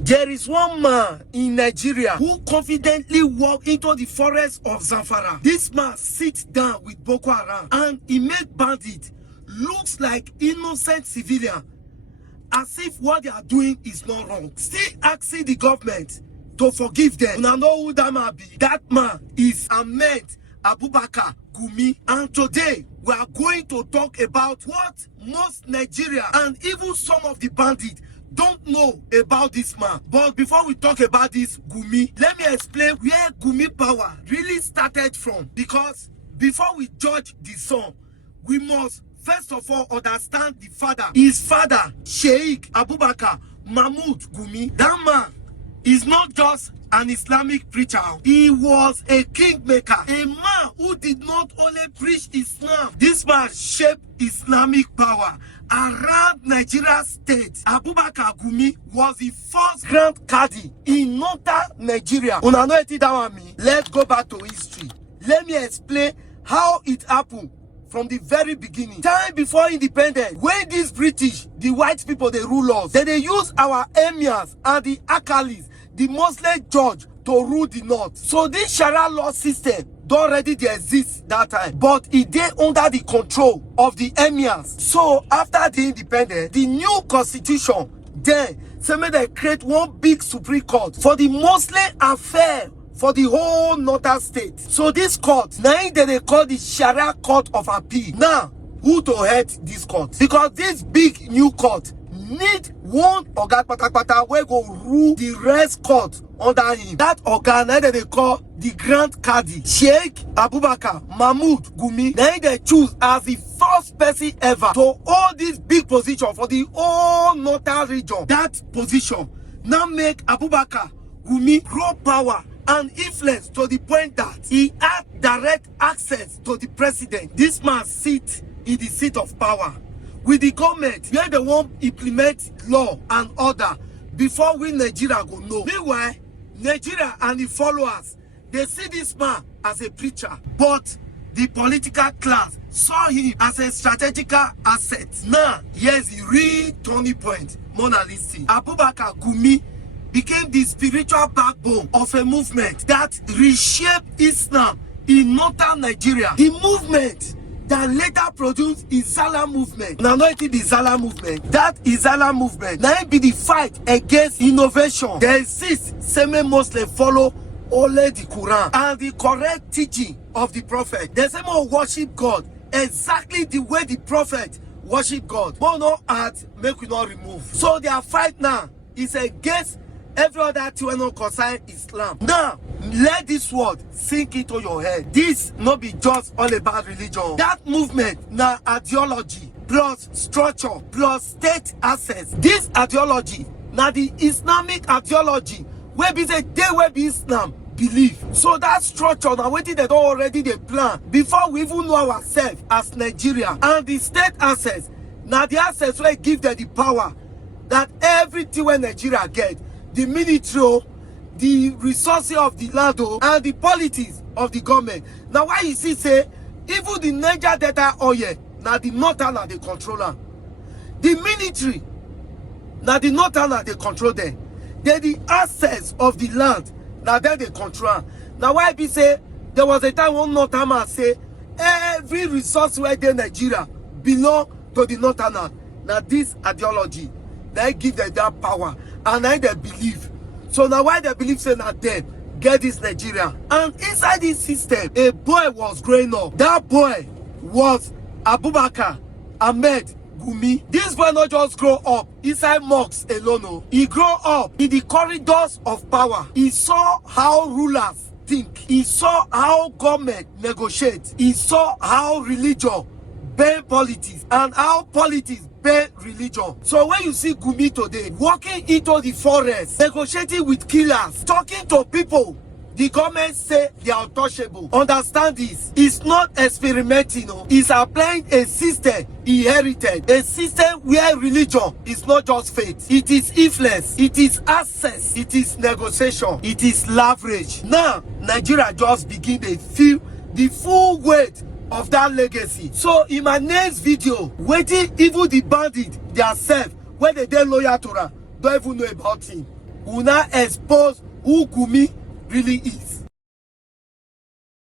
There is one man in Nigeria who confidently walked into the forest of Zamfara. This man sits down with Boko Haram and he made bandits looks like innocent civilian, as if what they are doing is not wrong. Still asking the government to forgive them. Una know who that man be? That man is Ahmed Abubakar Gumi. And today we are going to talk about what most Nigeria and even some of the bandits don't know about this man. But before we talk about this Gumi, let me explain where Gumi power really started from. Because before we judge the son, we must first of all understand the father. His father, Sheikh Abubakar Mahmoud Gumi. That man is not just an Islamic preacher. He was a kingmaker, a man who did not only preach Islam. This man shaped Islamic power around Nigeria state. Abubakar Gumi was the first Grand Qadi in northern Nigeria. Una know that one me. Let's go back to history. Let me explain how it happened from the very beginning. Time before independence, when these British, the white people, they rule us, they use our emirs and the akalis, the Muslim judge, to rule the north. So this Sharia law system don't already exist that time, but it dey under the control of the emirs. So after the independence, the new constitution then say make they create one big Supreme Court for the Muslim affair for the whole northern state. So this court, now they call the Sharia Court of Appeal. Now, who to head this court? Because this big new court need one Oga Patapata where go rule the rest court under him. That Oga, now they call the Grand Qadi, Sheikh Abubakar Mahmoud Gumi. Now they choose as the first person ever to hold this big position for the whole northern region. That position now make Abubakar Gumi grow power and influence to the point that he had direct access to the president. This man sits in the seat of power with the government where they won't implement law and order before we Nigeria go know. Meanwhile, Nigeria and the followers, they see this man as a preacher, but the political class saw him as a strategical asset. Now, here's the real turning point. Mona Lisa, Abubakar Gumi became the spiritual backbone of a movement that reshaped Islam in northern Nigeria. The movement that later produced Izala movement. Now, not the Izala movement. That Izala movement now be the fight against innovation. There exists same Muslim follow only the Quran and the correct teaching of the prophet. They say more worship God exactly the way the prophet worship God. But no add, make we not remove. So their fight now is against every other thing will not concern Islam. Now, let this word sink into your head. This not be just all about religion. That movement now ideology plus structure plus state access. This ideology now the Islamic ideology where be say they will be Islam belief. So that structure now waiting they don't already they plan before we even know ourselves as Nigeria. And the state access now the access will give them the power that everything when Nigeria get. The military, the resources of the land, and the politics of the government. Now, why you see say, even the Niger Delta oil, now the northern are the controller. The military, now the northern are the control them. They're the assets of the land, now they control. Now, why be say, there was a time one northern man say, every resource where they Nigeria belong to the northern. Now, this ideology, they give them that power. And now they believe. So now why they believe say that them get this Nigeria. And inside this system, a boy was growing up. That boy was Abubakar Ahmed Gumi. This boy not just grow up inside mosques alone. No. He grew up in the corridors of power. He saw how rulers think. He saw how government negotiate. He saw how religion bend politics and how politics bend religion. So when you see Gumi today walking into the forest, negotiating with killers, talking to people, the government say they are untouchable. Understand this. It's not experimenting. No. It's applying a system inherited. A system where religion is not just faith. It is influence. It is access. It is negotiation. It is leverage. Now, Nigeria just begin to feel the full weight of that legacy. So in my next video, waiting even the bandit themselves when they dey loyal to her don't even know about him. will now expose who Gumi really is.